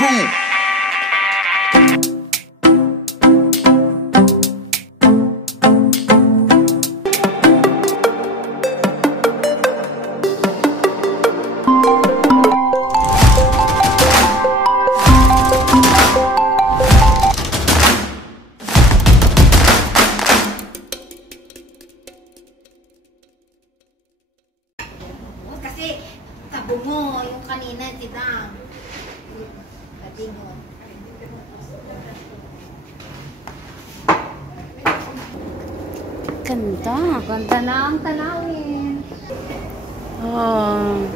two. Kasi tabo mo yung kanina, Tidang. Pati mo. Ganda. Ganda na ang tanawin. Oh.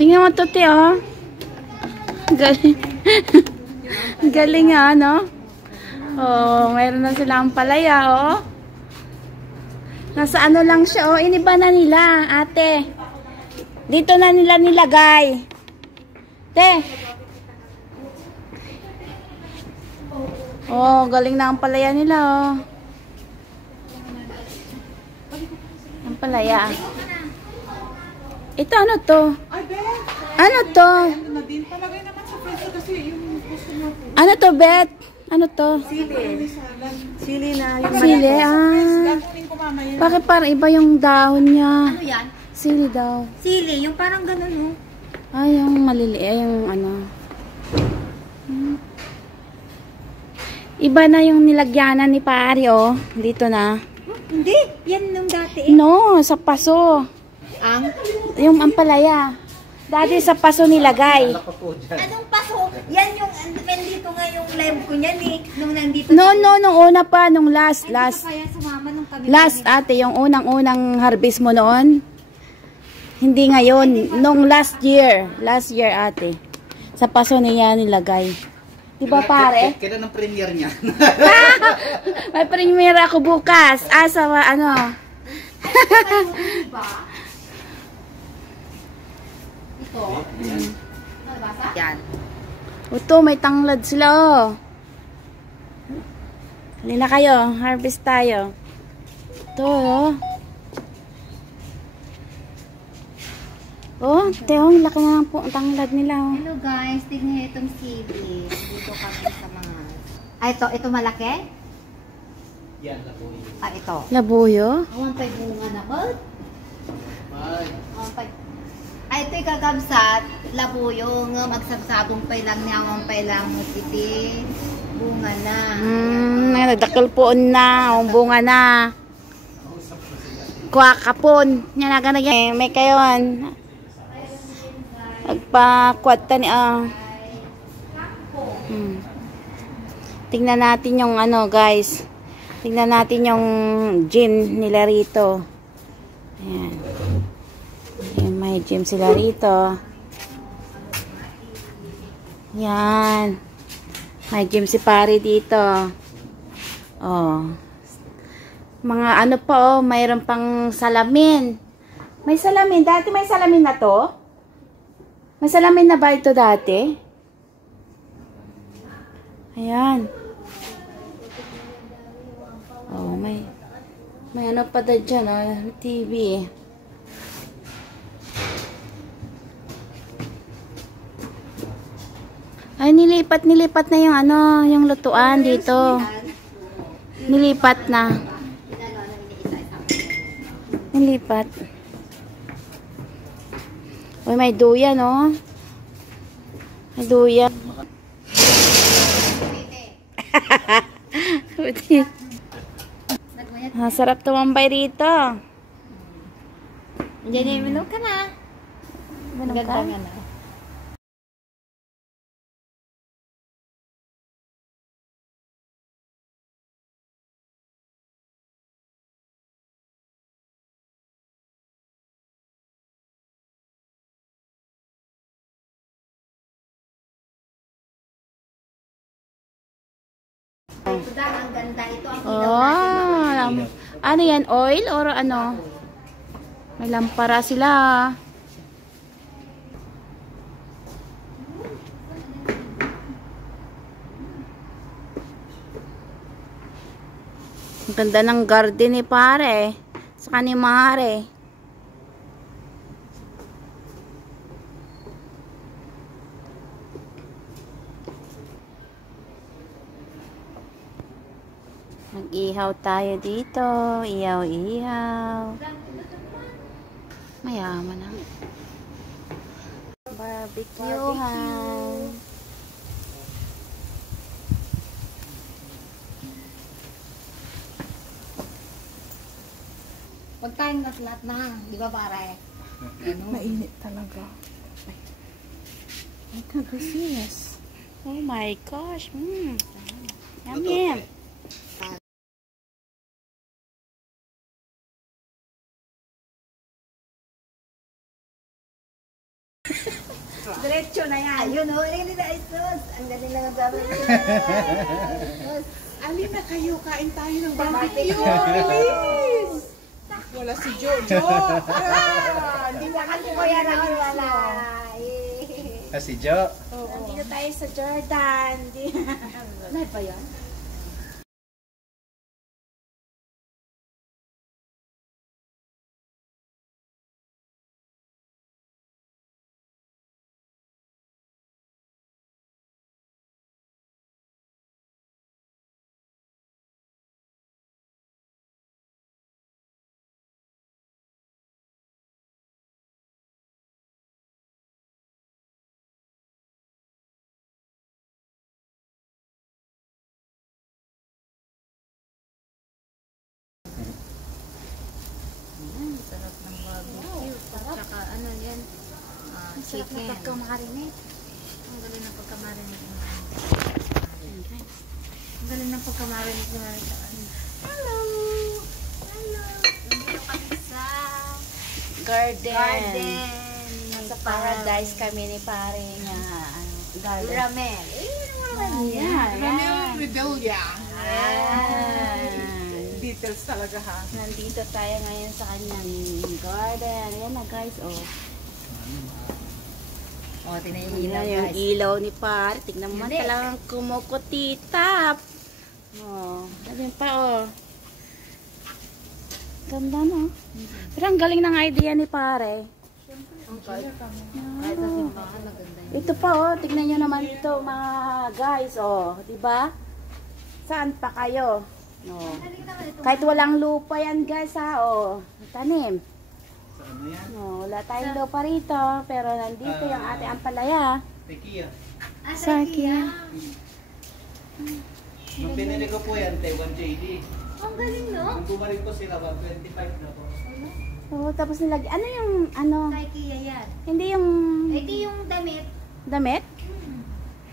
Tingnan mo to, te, oh. Galing. Galing nga, no? Oh, mayroon na silang palaya, oh. Nasa ano lang siya, oh. Iniba na nila, ate. Dito na nila nilagay. Te. Oh, galing na ang palaya nila, oh. Ang palaya. Ito, ano to? Ano to? Ano to, Bet? Ano to? Sili. Sili na yung Sili, ah. Bakit parang iba yung dahon niya? Ano yan? Sili daw. Sili, yung parang ganun, no? Ay, yung maliliit, yung ano. Iba na yung nilagyanan ni pare, oh. Dito na. Hindi, yan nung dati eh. No, sa paso. Ang? Yung ampalaya. Dati sa paso nilagay. Anong paso? Yan yung, nandito nga yung live ko niyan eh. Nung nandito. No, nung una pa, nung last. Ay, kaya sumama nung kami. Last, ate, yung unang harvest mo noon. Hindi ngayon. Nung last year, ate. Sa paso niya nilagay. Diba, pare? Kailan ang premiere niya? May premiere ako bukas. Sa ano? Ito. Nabasa? Yan. Ito, may tanglad sila, oh. Halina kayo, harvest tayo. Ito, oh. Oh, Teo, laki na lang po ang tanglad nila, oh. Hello guys, tignan niyo itong sili. Dito kami sa mga... ito malaki? Yan, labuyo. Ito. Labuyo? Awan pa'y bunga na ba? Awan pa'y... ito yung kagabsat. Labuyo nga magsabsabong pa'y lang niya. Awan pa'y lang iti. Bunga na. Nagdakal poon na. Ang bunga na. Kuha kapon. Yan na ganyan. May kayon. Nagpa-kwata ni Tingnan natin yung ano, guys. Tingnan natin yung gym nila rito. Ayan. Ayan, may gym sila rito. Ayan. May gym si pare dito. Oh. Mga ano pa, oh. Mayroon pang salamin. May salamin. Dati may salamin na to? May salamin na ba ito dati? Ayan. Oh, may ano pa da dyan, oh, TV. Ay, nilipat na yung ano, yung lutuan dito. Nilipat na. Nilipat. Uy, may duyan, oh. May duyan. Sarap tumambay rito. Diyan minom ka na. Minom ka? Ganda nga na. Ang ganda ito ang ilaw natin. Ano yan? Oil or ano? May lampara sila. Ang ganda ng garden ni pare. Saka ni Mare. Mag-ihaw tayo dito. Ihaw-ihaw. Mayaman na. Barbecue-han. Pag tayong naslat na, di ba pare? Mainit talaga. Ay, kagasiyas. Oh my gosh. Yummy. Diretso na yan. Ayun o, hindi na isos. Ang galing lang ang gawin. Alin na kayo, kain tayo ng barbecue. Please! Wala si Jojo. Hindi na kasi ko yan ako wala. Si Jo. Nandito tayo sa Jordan. Ano ba yan? Sarap ng barbecue. Tsaka ano yan? Chicken. Sarap na pagkamarinate. Ang galing ng pagkamarinate ng Ang galing ng pagkamarinate ng Hello! Hello! Nandito kami sa Garden. Nasa Sa paradise kami ni pare nga. Garden. Ramel. Ayan. Ramil Rebellia. Ayan. Details talaga ha. Nandito tayo ngayon sa kanyang garden. Ayan na guys, oh. O, tinayin yung Ayan ilaw yung guys. ilaw ni pare. Tignan mo Hindi. talagang kumukutitap. Oh, galing pa, oh. Ganda, no? Pero ang galing ng idea ni pare. Kahit sa simbahan, maganda yun. Ito pa, oh. Tignan nyo naman ito, mga guys, oh. Diba? Saan pa kayo? No. Kahit walang lupa yan, guys, ha, oh. Tanim. Sa ano yan? No, wala tayong lupa rito, pero nandito yung ating ampalaya. Tequila. Sa Kia. Nung pinili ko po yan, Taiwan JD. Ang galing, no? Nung bumalik ko sila, 125 na po. So, tapos nilagyan, ano yung, ano, Kay Kia yan. hindi yung Ito yung damit. damit?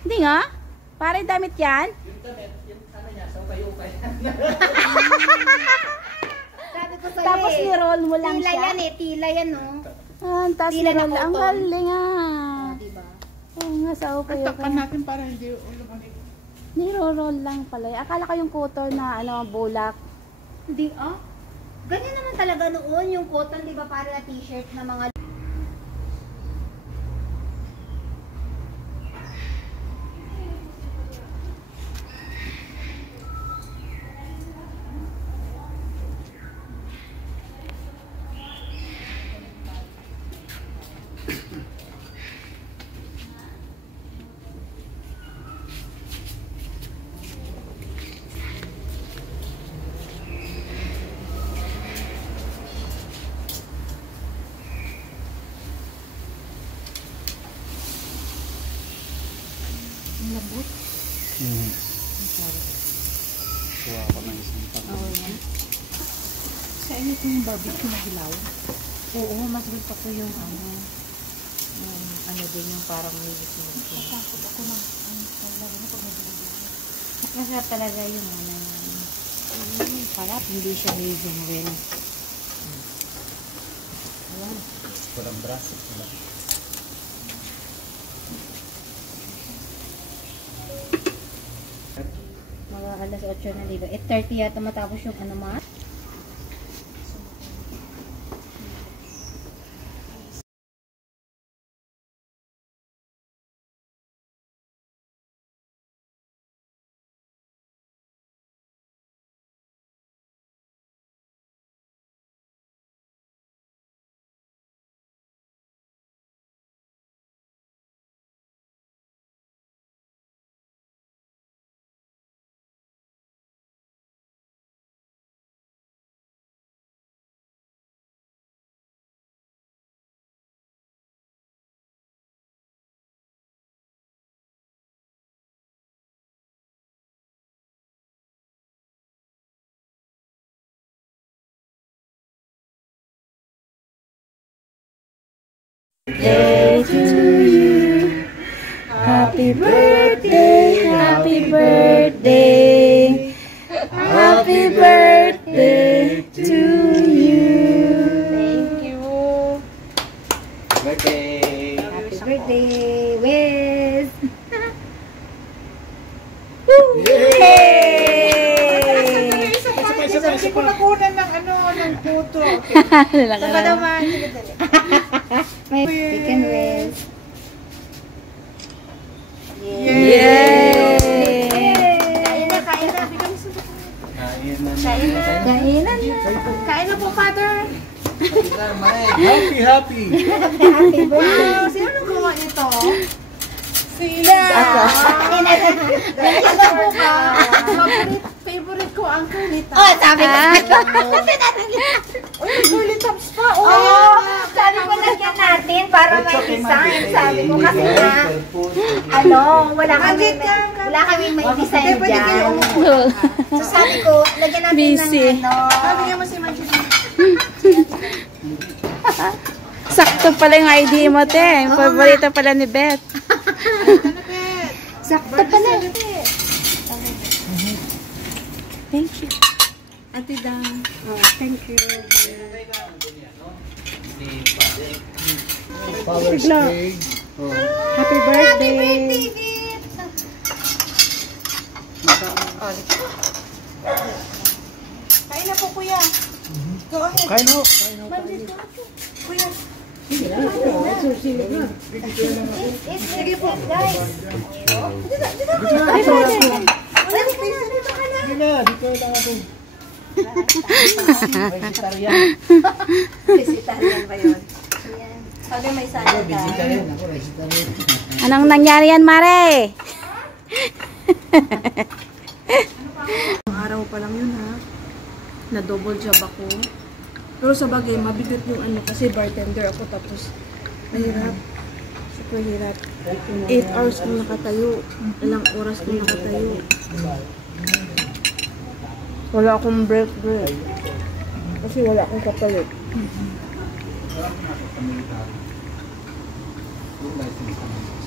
Hindi nga. Pare damit yan? Yung damit, yung ano niya, sa ukay-ukay. Sabi ko sa'yo Tapos eh. ni-roll mo lang Tila siya? yan eh. Tila yan, no? Ah, tapos Tila na ni-roll. Ang cotton. galing ah. Diba? Oo nga, sa okay, Takpan okay. natin para hindi lumamig. Niro-roll lang pala. Akala ko yung cotton na ano, bulak. Hindi ah. Ganyan naman talaga noon yung cotton, di ba, para na t-shirt na mga labot. Kuha ko ng isang pag. Sa inyo yung barbecue na hilaw. Oo, mas gusto ko yung ano din yung parang may gusto. Takot ako na. Ang talaga na pag Masarap talaga yung parap, hindi siya medium well. Walang braso. Mga alas 8 na, diba? 8:30 yata matapos yung ano ma? Day to you. Happy birthday, happy birthday. Happy birthday to you. Thank you. Birthday! Happy birthday, Wiz! Yay! Hindi ko nakunan ng ng puto. Saka naman, may chicken Wiz. Yay! Kain na, kain na. Bigyan mo sa Kain na. kainan na. Kain na po, Father. Happy, happy! Happy birthday. Wow, sino nang gawa nito? Sila. Alam mo ka, favorite ko ang curly Oh, top. sabi ko. Uy, may curly tops pa. Oh, sabi ko lagyan natin para may design. Sabi ko kasi nga, wala kami may design dyan. So sabi ko, lagyan natin Busy. ng Sabi niya mo si Manchester. Sakto pala yung ID mo, te. Yung paborito pala ni Beth. sakto pala. Thank you. Ate Dan. Thank you. Power stage. Oh. Happy birthday. Kain na po, kuya. Go ahead. Kain ho. Kuya. Sige po, guys. Sige na, dito lang ako. Vegetarian. Vegetarian ba yun? Ayan. Sabi may salad ka. Vegetarian ako, vegetarian. Anong nangyari yan, Mare? Araw pa lang yun, ha? Na double job ako. Pero sa bagay, mabigat yung kasi bartender ako tapos mahirap. Super hirap. 8 hours kong nakatayo. Ilang oras kong nakatayo. Wala akong break. Kasi wala akong kapalit. Good license.